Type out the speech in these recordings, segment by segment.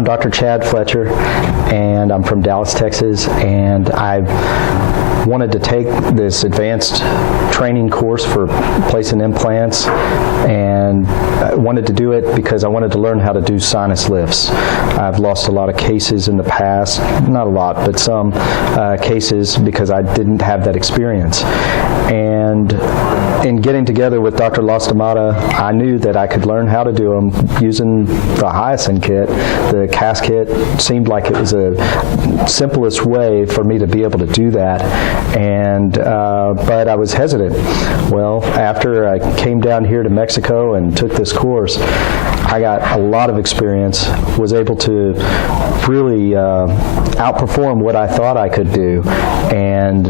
I'm Dr. Chad Fletcher, and I'm from Dallas, Texas, and I wanted to take this advanced training course for placing implants, and I wanted to do it because I wanted to learn how to do sinus lifts. I've lost a lot of cases in the past, not a lot, but some cases because I didn't have that experience. And in getting together with Dr. Lastimado, I knew that I could learn how to do them using the Hyacinth kit. The CAS kit seemed like it was the simplest way for me to be able to do that, and but I was hesitant. Well, after I came down here to Mexico and took this course, I got a lot of experience, was able to really outperform what I thought I could do, and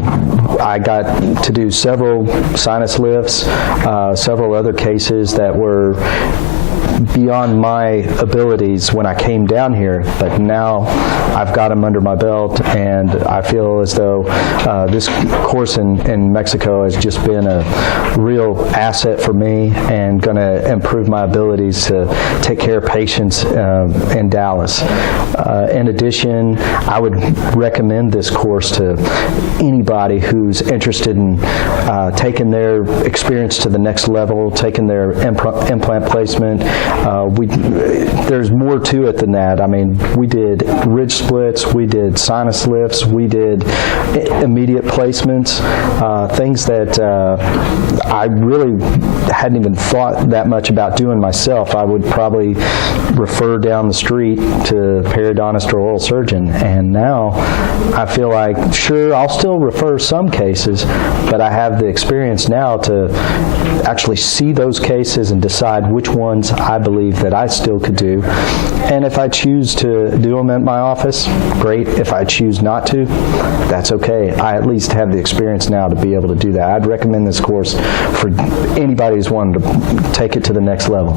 I got to do several sinus lifts, several other cases that were beyond my abilities when I came down here, but now I've got them under my belt, and I feel as though this course in Mexico has just been a real asset for me and going to improve my abilities to take care of patients in Dallas. In addition, I would recommend this course to anybody who's interested in taking their experience to the next level, taking their implant placement. There's more to it than that. I mean, we did ridge splits, we did sinus lifts, we did immediate placements, things that I really hadn't even thought that much about doing myself. I would probably refer down the street to a periodontist or oral surgeon, and now I feel like, sure, I'll still refer some cases, but I have the experience now to actually see those cases and decide which ones I believe that I still could do. And if I choose to do them at my office, great. If I choose not to, that's okay. I at least have the experience now to be able to do that. I'd recommend this course for anybody who's wanting to take it to the next level.